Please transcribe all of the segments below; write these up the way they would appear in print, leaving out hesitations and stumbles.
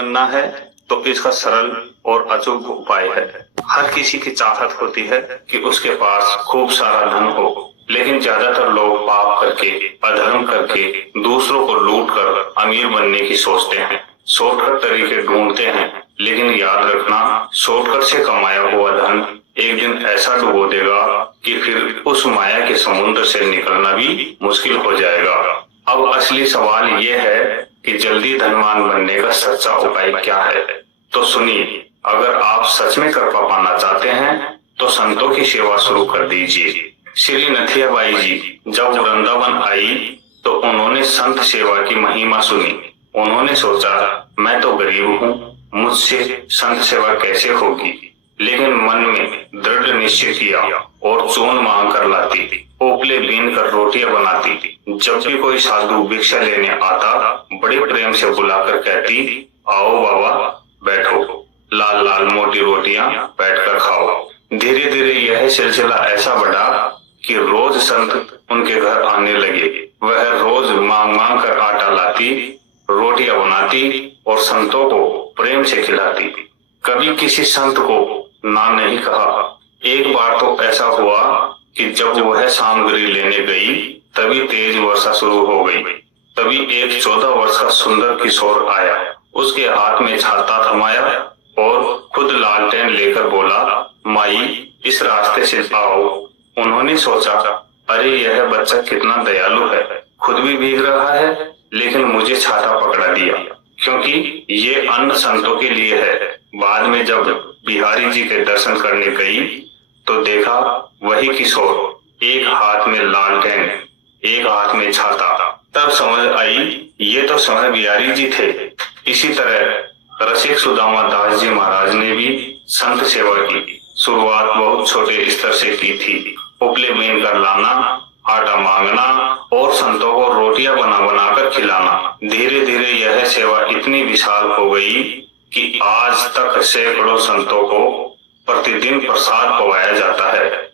बनना है तो इसका सरल और अचूक उपाय है। हर किसी की चाहत होती है कि उसके पास खूब सारा धन हो, लेकिन ज्यादातर लोग पाप करके, अधर्म करके, दूसरों को लूट कर अमीर बनने की सोचते हैं, शॉर्टकट तरीके ढूंढते हैं। लेकिन याद रखना, शॉर्टकट से कमाया हुआ धन एक दिन ऐसा डुबो देगा कि फिर उस माया के समुद्र से निकलना भी मुश्किल हो जाएगा। अब असली सवाल ये है कि जल्दी धनवान बनने का सच्चा उपाय क्या है। तो सुनिए, अगर आप सच में कृपा पाना चाहते हैं तो संतों की सेवा शुरू कर दीजिए। श्री नथियाबाई जी जब वृंदावन आई तो उन्होंने संत सेवा की महिमा सुनी। उन्होंने सोचा, मैं तो गरीब हूँ, मुझसे संत सेवा कैसे होगी। लेकिन मन में दृढ़ निश्चय किया और चून मांग कर लाती, ओपले बीन कर रोटियां बनाती। जब भी कोई साधु भिक्षा लेने आता, बड़े प्रेम से बुलाकर कहती, आओ बाबा बैठो, लाल लाल मोटी रोटियां बैठकर खाओ। धीरे धीरे यह सिलसिला ऐसा बढ़ा कि रोज संत उनके घर आने लगे। वह रोज मांग मांग कर आटा लाती, रोटियां बनाती और संतों को प्रेम से खिलाती। कभी किसी संत को ना नहीं कहा। एक बार तो ऐसा हुआ कि जब वह सामग्री लेने गई तभी तेज वर्षा शुरू हो गई। तभी एक 14 वर्ष का सुंदर किशोर आया। उसके हाथ में छाता थमाया और खुद लालटेन लेकर बोला, माई इस रास्ते से आओ। उन्होंने सोचा, अरे यह बच्चा कितना दयालु है, खुद भी भीग रहा है लेकिन मुझे छाता पकड़ा दिया, क्योंकि ये अन्न संतों के लिए है। बाद में जब बिहारी जी के दर्शन करने गई तो देखा वही किशोर, एक हाथ में लालटेन, एक हाथ में छाता। तब समझ आई ये तो स्वयं बिहारी जी थे। इसी तरह रसिक सुदामा दास जी महाराज ने भी संत सेवा की शुरुआत बहुत छोटे स्तर से की थी। उपले बीन कर लाना, आटा मांगना और संतों को रोटियां बना बनाकर खिलाना। धीरे धीरे यह सेवा इतनी विशाल हो गई कि आज तक सैकड़ों संतों को प्रतिदिन प्रसाद पवाया जाता है।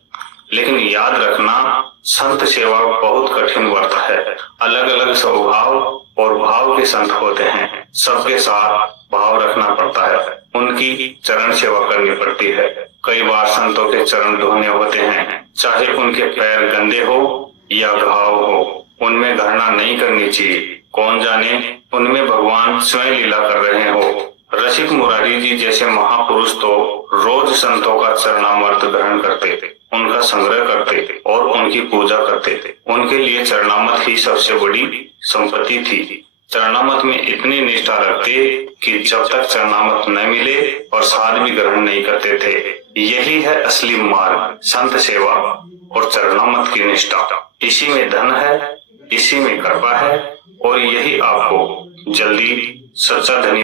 लेकिन याद रखना, संत सेवा बहुत कठिन व्रत है। अलग अलग स्वभाव और भाव के संत होते हैं, सबके साथ भाव रखना पड़ता है, उनकी चरण सेवा करनी पड़ती है। कई बार संतों के चरण धोने होते हैं, चाहे उनके पैर गंदे हो या घाव हो, उनमें घृणा नहीं करनी चाहिए। कौन जाने उनमें भगवान स्वयं लीला कर रहे हो। रसिक मुरारी जी जैसे महापुरुष तो रोज संतों का चरणामृत ग्रहण करते थे, उनका संग्रह करते थे और उनकी पूजा करते थे। उनके लिए चरणामृत ही सबसे बड़ी संपत्ति थी। चरणामृत में इतनी निष्ठा रखते कि जब तक चरणामृत न मिले और साध भी ग्रहण नहीं करते थे। यही है असली मार्ग, संत सेवा और चरणामृत की निष्ठा। इसी में धन है, इसी में कृपा है और यही आपको जल्दी सच्चा धनी